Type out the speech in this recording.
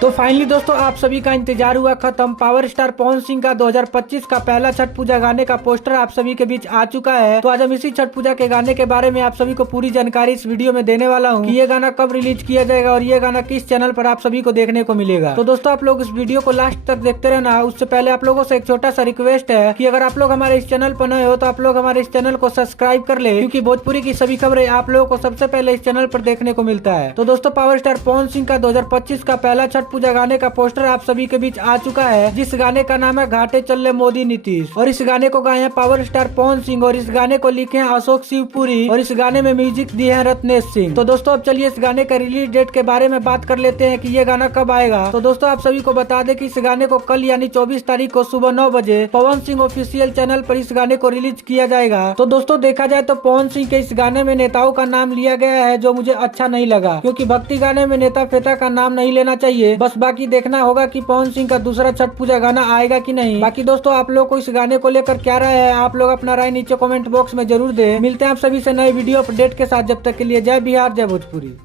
तो फाइनली दोस्तों आप सभी का इंतजार हुआ खत्म। पावर स्टार पवन सिंह का 2025 का पहला छठ पूजा गाने का पोस्टर आप सभी के बीच आ चुका है। तो आज हम इसी छठ पूजा के गाने के बारे में आप सभी को पूरी जानकारी इस वीडियो में देने वाला हूँ कि ये गाना कब रिलीज किया जाएगा और ये गाना किस चैनल पर आप सभी को देखने को मिलेगा। तो दोस्तों आप लोग इस वीडियो को लास्ट तक देखते रहना। उससे पहले आप लोगों से एक छोटा सा रिक्वेस्ट है कि अगर आप लोग हमारे इस चैनल पर नए हो तो आप लोग हमारे इस चैनल को सब्सक्राइब कर ले, क्योंकि भोजपुरी की सभी खबरें आप लोगों को सबसे पहले इस चैनल पर देखने को मिलता है। तो दोस्तों पावर स्टार पवन सिंह का 2025 का पहला छठ पूजा गाने का पोस्टर आप सभी के बीच आ चुका है, जिस गाने का नाम है घाटे चले मोदी नीतीश। और इस गाने को गाए हैं पावर स्टार पवन सिंह और इस गाने को लिखे हैं अशोक शिवपुरी और इस गाने में म्यूजिक दिए हैं रत्नेश सिंह। तो दोस्तों अब चलिए इस गाने का रिलीज डेट के बारे में बात कर लेते हैं कि ये गाना कब आएगा। तो दोस्तों आप सभी को बता दें कि इस गाने को कल यानी 24 तारीख को सुबह 9 बजे पवन सिंह ऑफिशियल चैनल पर इस गाने को रिलीज किया जाएगा। तो दोस्तों देखा जाए तो पवन सिंह के इस गाने में नेताओं का नाम लिया गया है, जो मुझे अच्छा नहीं लगा, क्योंकि भक्ति गाने में नेता फेता का नाम नहीं लेना चाहिए। बस बाकी देखना होगा कि पवन सिंह का दूसरा छठ पूजा गाना आएगा कि नहीं। बाकी दोस्तों आप लोग को इस गाने को लेकर क्या राय है, आप लोग अपना राय नीचे कमेंट बॉक्स में जरूर दें। मिलते हैं आप सभी से नए वीडियो अपडेट के साथ। जब तक के लिए जय बिहार जय भोजपुरी।